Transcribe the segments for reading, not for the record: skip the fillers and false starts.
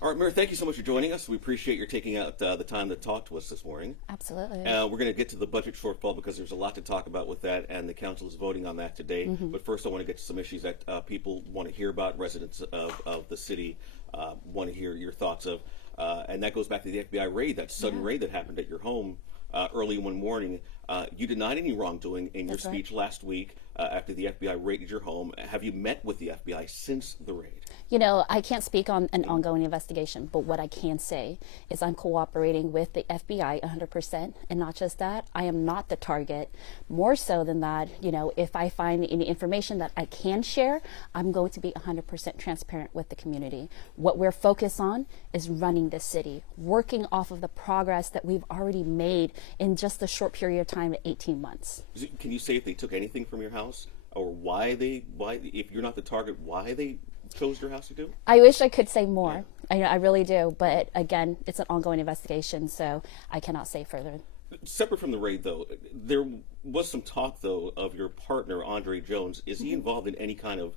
All right, Mayor, thank you so much for joining us. We appreciate your taking out the time to talk to us this morning. Absolutely. We're going to get to the budget shortfall because there's a lot to talk about with that, and the council is voting on that today. But first, I want to get to some issues that people want to hear about, residents of the city want to hear your thoughts of. And that goes back to the FBI raid, that sudden raid that happened at your home early one morning. You denied any wrongdoing in your speech last week after the FBI raided your home. Have you met with the FBI since the raid? You know, I can't speak on an ongoing investigation, but what I can say is I'm cooperating with the FBI 100%. And not just that, I am not the target. More so than that, you know, if I find any information that I can share, I'm going to be 100% transparent with the community. What we're focused on is running the city, working off of the progress that we've already made in just a short period of time, 18 months. Can you say if they took anything from your house, or why, if you're not the target, why they chose your house to do? I wish I could say more. I really do. But again, it's an ongoing investigation, so I cannot say further. Separate from the raid, though, there was some talk, though, of your partner, Andre Jones. Is he involved in any kind of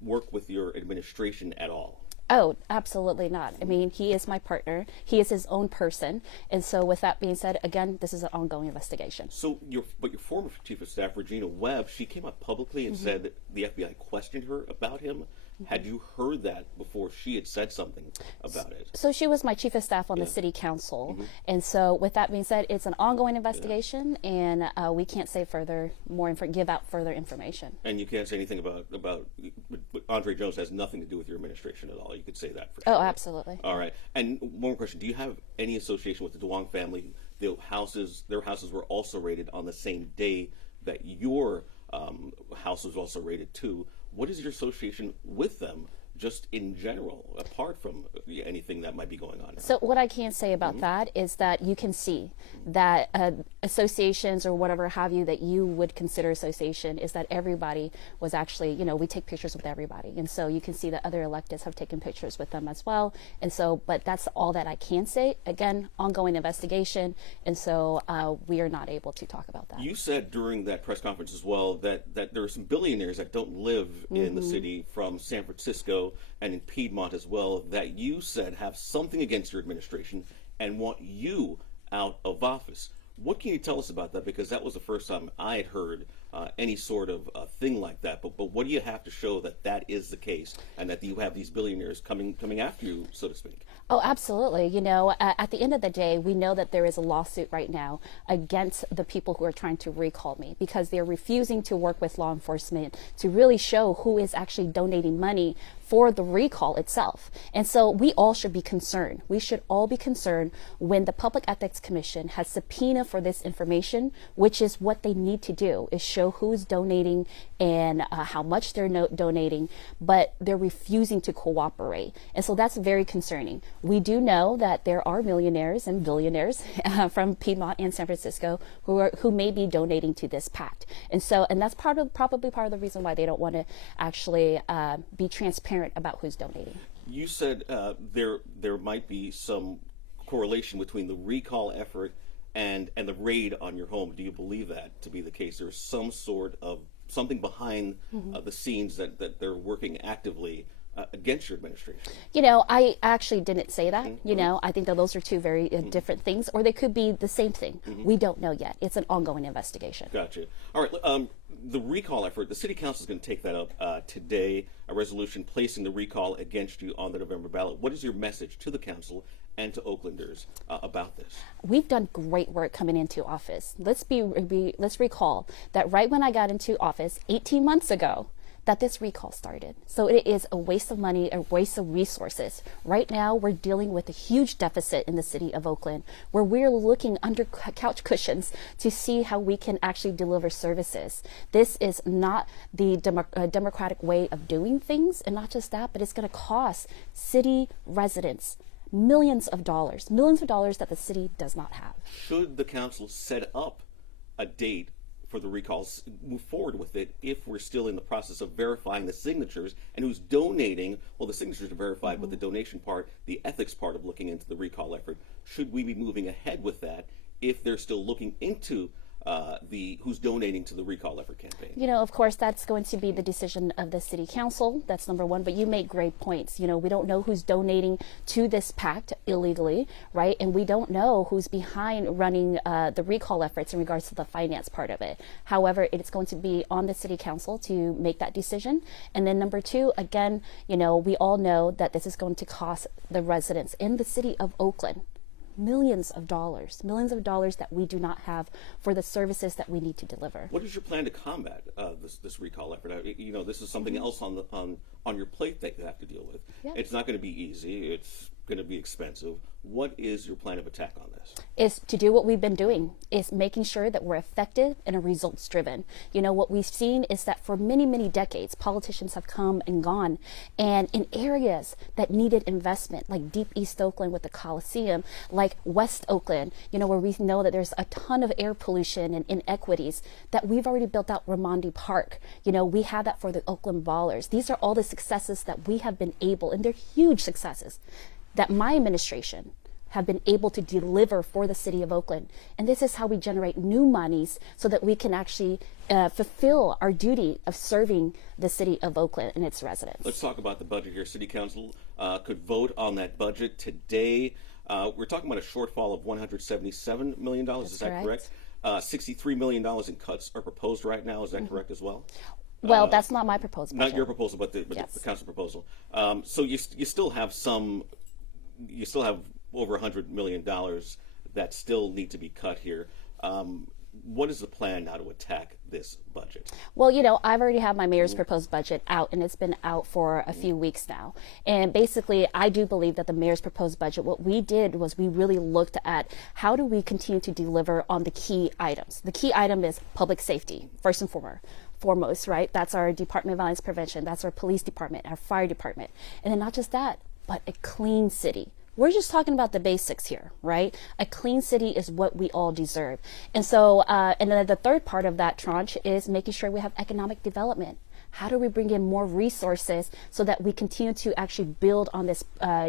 work with your administration at all? Oh, absolutely not. I mean, he is my partner. He is his own person. And so with that being said, again, this is an ongoing investigation. So your former chief of staff, Regina Webb, she came out publicly and said that the FBI questioned her about him. Had you heard that before she had said something about it? So she was my chief of staff on the city council. And so with that being said, it's an ongoing investigation, and we can't say give out further information. And you can't say anything about Andre Jones has nothing to do with your administration at all. You could say that for sure. Oh, absolutely. All right. And one more question. Do you have any association with the Duong family? Their houses were also raided on the same day that your house was also raided too. What is your association with them, just in general, apart from anything that might be going on now? So what I can say about that is that you can see that associations or whatever have you that you would consider association is that everybody was actually, you know, we take pictures with everybody. And so you can see that other electeds have taken pictures with them as well. And so, but that's all that I can say. Again, ongoing investigation. And so we are not able to talk about that. You said during that press conference as well that there are some billionaires that don't live in the city, from San Francisco and in Piedmont as well, that you said have something against your administration and want you out of office. What can you tell us about that? Because that was the first time I had heard any sort of thing like that. But what do you have to show that that is the case, and that you have these billionaires coming after you, so to speak? Oh, absolutely. You know, at the end of the day, we know that there is a lawsuit right now against the people who are trying to recall me because they're refusing to work with law enforcement to really show who is actually donating money for the recall itself. And so we all should be concerned. We should all be concerned when the Public Ethics Commission has subpoena for this information, which is what they need to do, is show who's donating and how much they're donating, but they're refusing to cooperate. And so that's very concerning. We do know that there are millionaires and billionaires from Piedmont and San Francisco who may be donating to this pact. And that's probably part of the reason why they don't want to actually be transparent about who's donating. You said there might be some correlation between the recall effort and the raid on your home. Do you believe that to be the case? There's some sort of something behind the scenes that they're working actively against your administration? You know, I actually didn't say that. You know, I think that those are two very different things, or they could be the same thing. We don't know yet. It's an ongoing investigation. Gotcha. All right. The recall effort, the city council is going to take that up today, a resolution placing the recall against you on the November ballot. What is your message to the council and to Oaklanders about this? We've done great work coming into office. Let's recall that right when I got into office 18 months ago, that this recall started. So it is a waste of money, a waste of resources. Right now, we're dealing with a huge deficit in the city of Oakland, where we're looking under couch cushions to see how we can actually deliver services. This is not the democratic way of doing things, and not just that, but it's going to cost city residents millions of dollars that the city does not have. Should the council set up a date for the recalls, move forward with it, if we're still in the process of verifying the signatures and who's donating? Well, the signatures are verified, but the donation part, the ethics part of looking into the recall effort, should we be moving ahead with that if they're still looking into who's donating to the recall effort campaign? You know, of course, that's going to be the decision of the city council. That's number one. But you make great points. You know, we don't know who's donating to this pact illegally, right? And we don't know who's behind running the recall efforts in regards to the finance part of it. However, it's going to be on the city council to make that decision. And then number two, again, you know, we all know that this is going to cost the residents in the city of Oakland millions of dollars that we do not have for the services that we need to deliver. What is your plan to combat this recall effort? You know, this is something else on your plate that you have to deal with. Yeah. It's not going to be easy. It's going to be expensive. What is your plan of attack on this? Is to do what we've been doing, is making sure that we're effective and results driven. You know, what we've seen is that for many, many decades, politicians have come and gone, and in areas that needed investment, like deep East Oakland with the Coliseum, like West Oakland, you know, where we know that there's a ton of air pollution and inequities, that we've already built out Ramondi Park. You know, we have that for the Oakland Ballers. These are all the successes that we have been able, and they're huge successes, that my administration have been able to deliver for the city of Oakland. And this is how we generate new monies so that we can actually fulfill our duty of serving the city of Oakland and its residents. Let's talk about the budget here. City Council could vote on that budget today. We're talking about a shortfall of $177 million. Is that correct? $63 million in cuts are proposed right now. Is that correct as well? Well, that's not my proposal. Not your proposal, but the council proposal. So you still have over $100 million that still need to be cut here. What is the plan now to attack this budget? Well, you know, I've already had my mayor's proposed budget out, and it's been out for a few weeks now. And basically, I do believe that the mayor's proposed budget, what we did was we really looked at how do we continue to deliver on the key items. The key item is public safety, first and foremost, right? That's our Department of Violence Prevention. That's our police department, our fire department. And then not just that, but a clean city. We're just talking about the basics here, right? A clean city is what we all deserve. And so, and then the third part of that tranche is making sure we have economic development. How do we bring in more resources so that we continue to actually build on this,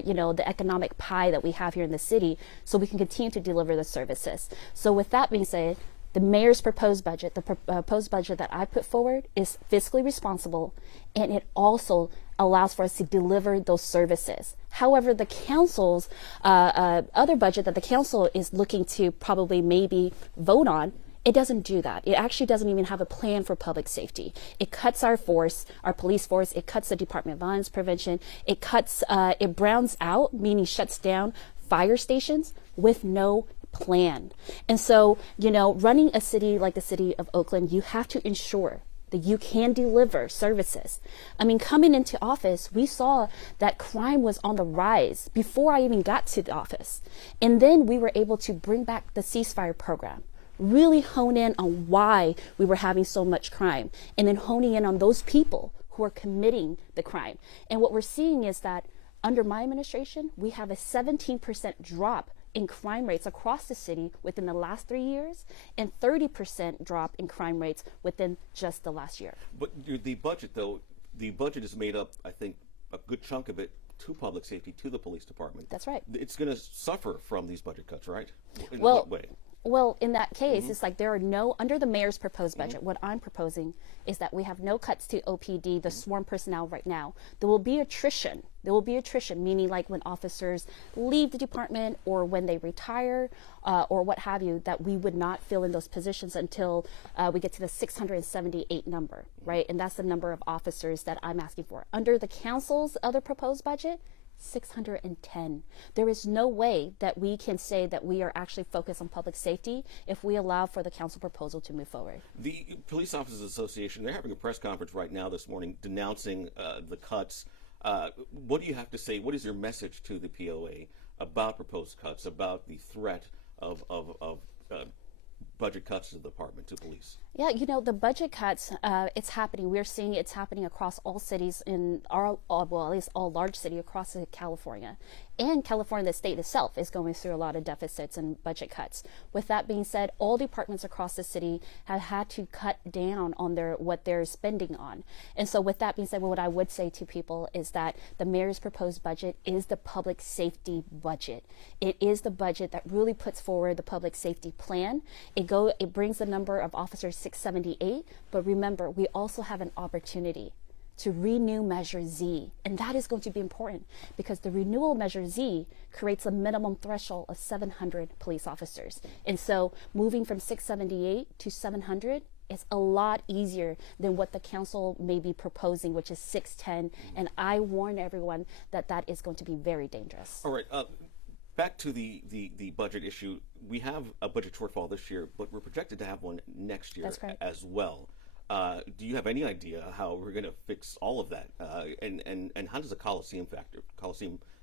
you know, the economic pie that we have here in the city, so we can continue to deliver the services. So with that being said, the mayor's proposed budget, the proposed budget that I put forward, is fiscally responsible, and it also allows for us to deliver those services. However, the council's other budget that the council is looking to probably maybe vote on, it doesn't do that. It actually doesn't even have a plan for public safety. It cuts our force, our police force. It cuts the Department of Violence Prevention. It cuts, it browns out, meaning shuts down fire stations with no plan. And so, you know, running a city like the city of Oakland, you have to ensure that you can deliver services. I mean, coming into office, we saw that crime was on the rise before I even got to the office. And then we were able to bring back the ceasefire program, really hone in on why we were having so much crime, and then honing in on those people who are committing the crime. And what we're seeing is that under my administration, we have a 17% drop in crime rates across the city within the last 3 years, and 30% drop in crime rates within just the last year. But the budget, though, the budget is made up, I think, a good chunk of it to public safety, to the police department. That's right. It's going to suffer from these budget cuts, right? In Well, what way? Well, in that case, it's like there are no, under the mayor's proposed budget, what I'm proposing is that we have no cuts to OPD, the sworn personnel right now. There will be attrition. There will be attrition, meaning like when officers leave the department or when they retire or what have you, that we would not fill in those positions until we get to the 678 number, right? And that's the number of officers that I'm asking for. Under the council's other proposed budget, 610. There is no way that we can say that we are actually focused on public safety if we allow for the council proposal to move forward. The Police Officers Association, they're having a press conference right now this morning denouncing the cuts. What do you have to say? What is your message to the POA about proposed cuts, about the threat of budget cuts to the department, to police? Yeah, you know, the budget cuts, it's happening. We're seeing it's happening across all cities in well, at least all large cities across California. And California, the state itself, is going through a lot of deficits and budget cuts. With that being said, all departments across the city have had to cut down on what they're spending on. And so with that being said, what I would say to people is that the mayor's proposed budget is the public safety budget. It is the budget that really puts forward the public safety plan. It it brings the number of officers 678. But remember, we also have an opportunity to renew Measure Z. And that is going to be important because the renewal Measure Z creates a minimum threshold of 700 police officers. And so moving from 678 to 700 is a lot easier than what the council may be proposing, which is 610. And I warn everyone that that is going to be very dangerous. All right. Back to the budget issue. We have a budget shortfall this year, but we're projected to have one next year as well. Do you have any idea how we're going to fix all of that? And how does the Coliseum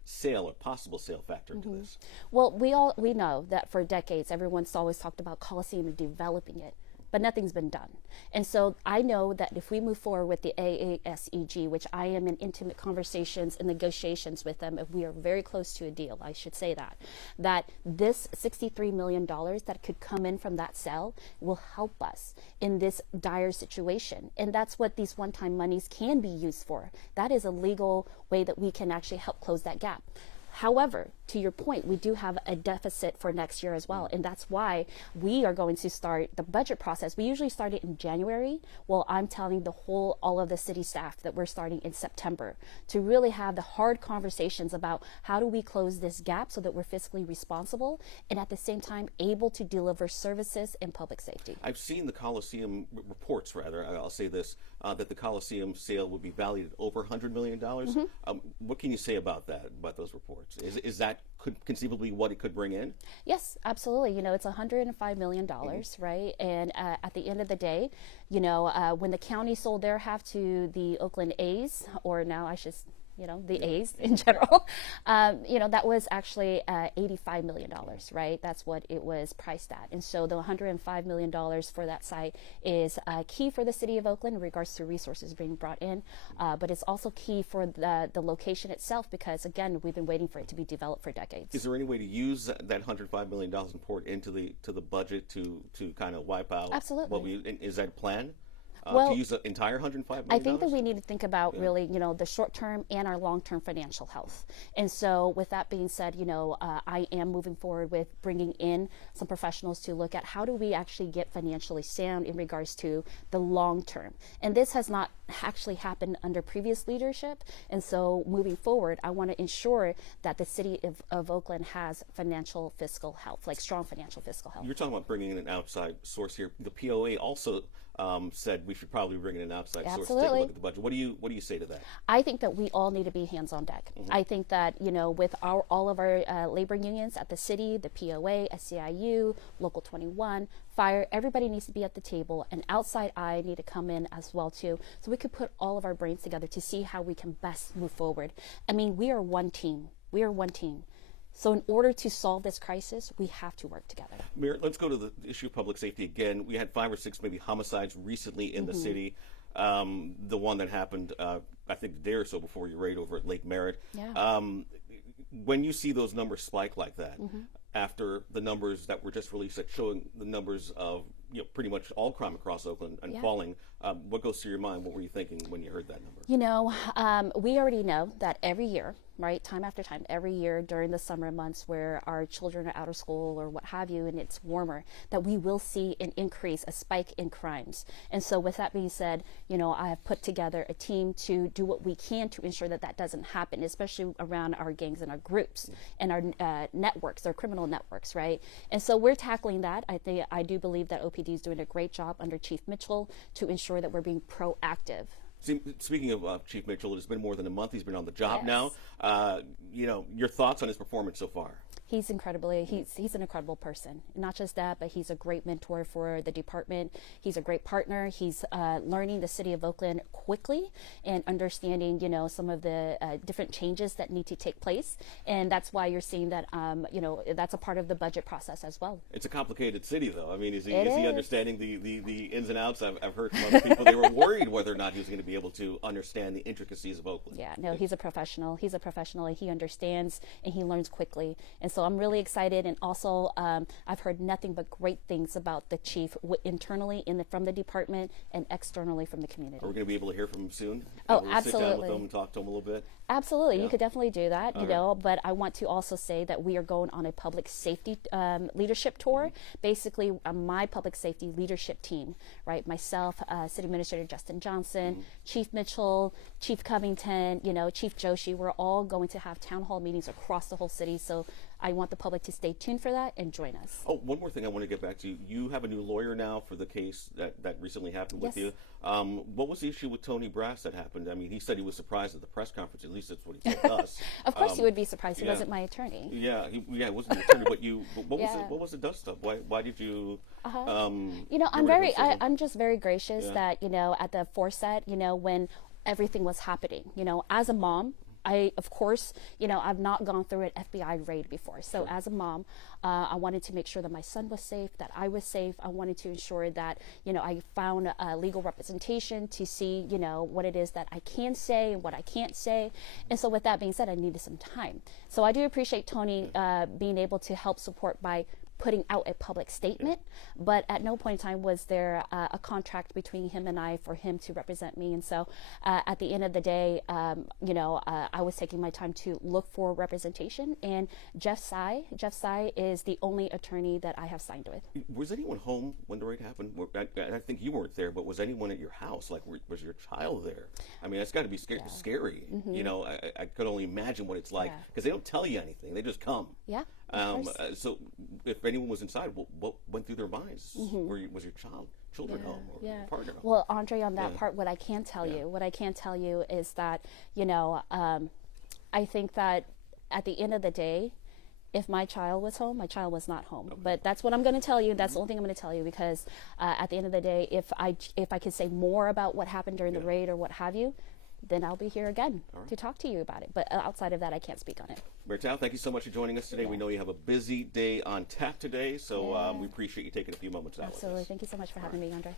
sale or possible sale factor into this? Well, we know that for decades, everyone's always talked about Coliseum and developing it, but nothing's been done. And so I know that if we move forward with the AASEG, which I am in intimate conversations and negotiations with them, if we are very close to a deal, I should say that this $63 million that could come in from that sale will help us in this dire situation. And that's what these one-time monies can be used for. That is a legal way that we can actually help close that gap. However, to your point, we do have a deficit for next year as well. And that's why we are going to start the budget process. We usually start it in January. Well, I'm telling all of the city staff that we're starting in September to really have the hard conversations about how do we close this gap so that we're fiscally responsible and at the same time able to deliver services and public safety. I've seen the Coliseum reports, rather, I'll say this, that the Coliseum sale would be valued at over $100 million. What can you say about that, about those reports? Is that could conceivably what it could bring in? Yes, absolutely. You know, it's $105 million, right? And at the end of the day, you know, when the county sold their half to the Oakland A's, or now I should, you know, the A's in general, you know, that was actually $85 million, right? That's what it was priced at. And so the $105 million for that site is key for the city of Oakland in regards to resources being brought in, but it's also key for the location itself because, again, we've been waiting for it to be developed for decades. Is there any way to use that $105 million and pour it into the budget to kind of wipe out? Absolutely. Is that a plan? Well, to use the entire $105 million? I think that we need to think about really, you know, the short-term and our long-term financial health. And so with that being said, you know, I am moving forward with bringing in some professionals to look at how do we actually get financially sound in regards to the long-term. And this has not actually happened under previous leadership. And so moving forward, I want to ensure that the city of Oakland has financial fiscal health, like strong financial fiscal health. You're talking about bringing in an outside source here. The POA also said we should probably bring in an outside source to take a look at the budget. What do you say to that? I think that we all need to be hands on deck. I think that, you know, with all of our labor unions at the city, the POA, SCIU, Local 21, Fire, everybody needs to be at the table. An outside eye need to come in as well too, so we could put all of our brains together to see how we can best move forward. I mean, we are one team. We are one team. So in order to solve this crisis, we have to work together. Mayor, let's go to the issue of public safety again. We had 5 or 6 maybe homicides recently in the city. The one that happened, I think, a day or so before your raid over at Lake Merritt. Yeah. When you see those numbers spike like that, after the numbers that were just released that showing the numbers of pretty much all crime across Oakland and falling, what goes through your mind? What were you thinking when you heard that number? You know, we already know that every year, right, time after time, every year during the summer months where our children are out of school or what have you, and it's warmer, that we will see an increase, a spike in crimes. And so with that being said, you know, I have put together a team to do what we can to ensure that that doesn't happen, especially around our gangs and our groups and our networks, our criminal networks, right? And so we're tackling that. I do believe that OPD is doing a great job under Chief Mitchell to ensure that we're being proactive. Speaking of Chief Mitchell, it's been more than a month he's been on the job now. You know, your thoughts on his performance so far? He's he's an incredible person. Not just that, but he's a great mentor for the department. He's a great partner. He's learning the city of Oakland quickly and understanding, you know, some of the different changes that need to take place. And that's why you're seeing that, you know, that's a part of the budget process as well. It's a complicated city, though. I mean, is he understanding the ins and outs? I've heard from other people they were worried whether or not he was going to be able to understand the intricacies of Oakland. Yeah, no, he's a professional. He's a professional. He understands understands and he learns quickly. And so I'm really excited. And also, I've heard nothing but great things about the chief internally from the department and externally from the community. Are we going to be able to hear from him soon? Oh, We'll absolutely. sit down with him and talk to him a little bit. Absolutely. Yeah. You could definitely do that, you know, but I want to also say that we are going on a public safety leadership tour. Basically, my public safety leadership team, right? Myself, City Administrator Justin Johnson, Chief Mitchell, Chief Covington, you know, Chief Joshi, we're all going to have town hall meetings across the whole city. So I want the public to stay tuned for that and join us. Oh, one more thing I want to get back to. You have a new lawyer now for the case that recently happened with Yes. you. What was the issue with Tony Brass that happened? I mean, he said he was surprised at the press conference. At least that's what he told us. Of course you would be surprised. He yeah. wasn't my attorney. Yeah, he wasn't the attorney, but what Yeah. was it? What was the dust up? Why did you? You know, I'm just very gracious Yeah. that, you know, at the foresight, you know, when everything was happening, you know, as a mom, of course, you know, I've not gone through an FBI raid before. So as a mom, I wanted to make sure that my son was safe, that I was safe. I wanted to ensure that, you know, I found legal representation to see, you know, what it is that I can say and what I can't say. And so with that being said, I needed some time. So I do appreciate Tony being able to help support by putting out a public statement, but at no point in time was there a contract between him and I for him to represent me. And so at the end of the day, you know, I was taking my time to look for representation, and Jeff Tsai is the only attorney that I have signed with. Was anyone home when the raid happened? I think you weren't there, but was anyone at your house? Like, was your child there? I mean, it's got to be scary. You know, I could only imagine what it's like, because they don't tell you anything; they just come. Yeah. So if anyone was inside, what went through their minds? Was your children home, or your partner home? Well, Andre, on that part, what I can tell you is that, you know, I think that at the end of the day, if my child was home, my child was not home. But that's what I'm going to tell you. That's the only thing I'm going to tell you, because at the end of the day, if I could say more about what happened during the raid or what have you, then I'll be here again to talk to you about it. But outside of that, I can't speak on it. Mayor Thao, thank you so much for joining us today. We know you have a busy day on tap today, so we appreciate you taking a few moments out with us. Absolutely. Thank you so much for having me, Andre.